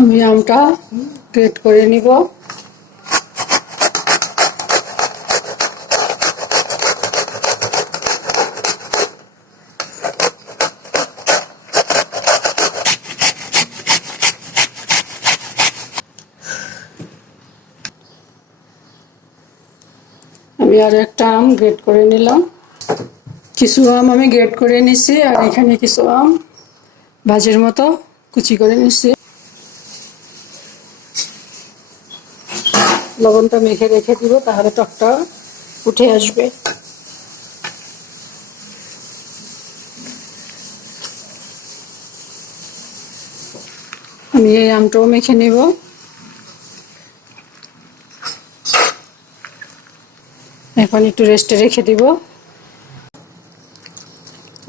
আমি আমটা গ্রেট করে নিব। আমি আর একটা আম গ্রেট করে নিলাম। কিছু আম আমি গ্রেট করে নিছি, আর এখানে কিছু আম ভাজির মতো কুচি করে নিছি। লবণটা মেখে রেখে দিব, তাহলে টকটা উঠে আসবে। আমি এই আমটাও মেখে নেব। এখন একটু রেস্টে রেখে দিব।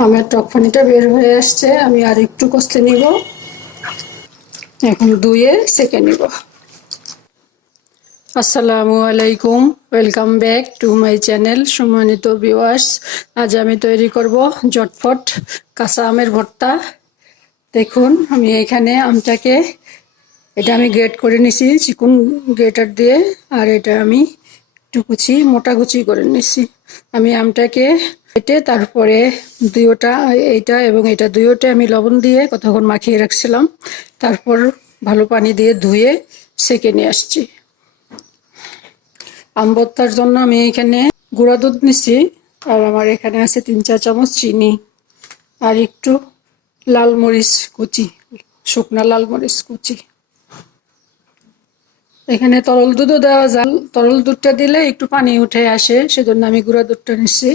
আমার টক পানিটা বের হয়ে আসছে, আমি আর একটু কষতে নিব। এখন ধুয়ে সেঁকে নিব। আসসালামু আলাইকুম, welcome back to my channel. সম্মানিত ভিউয়ার্স, আজ আমি তৈরি করব ঝটফট কাঁচা আমের ভর্তা। দেখুন, আমি এখানে আমটাকে এটা আমি গ্রেট করে নিছি চিকন গ্রেটার দিয়ে, আর এটা আমি একটু মোটা কুচি করে নিছি। আমি আমটাকে কেটে তারপরে দুইটা, এইটা এবং এটা দুইটা আমি লবণ দিয়ে কতক্ষণ মাখিয়ে রাখছিলাম। তারপর ভালো পানি দিয়ে ধুয়ে সেঁকে নিয়ে আসছি। আম ভর্তার জন্য আমি এখানে গুঁড়া দুধ নিছি, আর আমার এখানে আছে 3-4 চামচ চিনি, আর একটু লাল মরিচ কুচি, শুকনা লাল মরিচ কুচি। এখানে তরল দুধও দেওয়া যায়, তরল দুধটা দিলে একটু পানি উঠে আসে, সেজন্য আমি গুঁড়া দুধটা নিচ্ছি।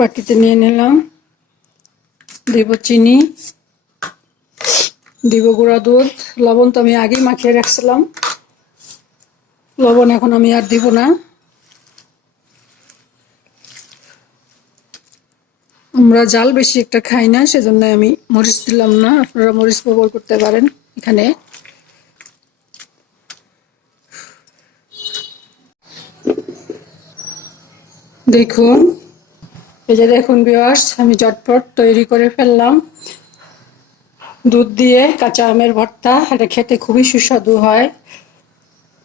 বাটিতে নিয়ে নিলাম, দিব চিনি, দিব গুঁড়া দুধ, লবণ তো আমি আগেই মাখিয়ে রাখছিলাম, লবণ এখন আমি আর দিব না। আমরা জাল বেশি একটা খাই না, সেজন্য আমি মরিচ দিলাম না, আপনারা মরিচ ব্যবহার করতে পারেন এখানে। দেখুন, এই যে দেখুন ভিউয়ার্স, আমি ঝটপট তৈরি করে ফেললাম দুধ দিয়ে কাঁচা আমের ভর্তা। এটা খেতে খুবই সুস্বাদু হয়,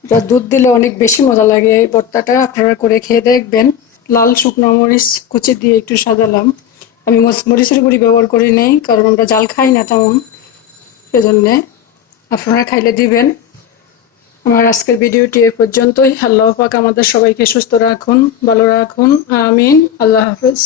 এটা দুধ দিলে অনেক বেশি মজা লাগে। এই ভর্তাটা আপনারা করে খেয়ে দেখবেন। লাল শুকনো মরিচ কুচি দিয়ে একটু সাজালাম। আমি মরিচের গুঁড়ি ব্যবহার করি নেই, কারণ আমরা জাল খাই না তেমন, সেজন্যে আপনারা খাইলে দিবেন। আমার আজকের ভিডিওটি এ পর্যন্তই। আল্লাহ পাক আমাদের সবাইকে সুস্থ রাখুন, ভালো রাখুন, আমিন। আল্লাহ হাফেজ।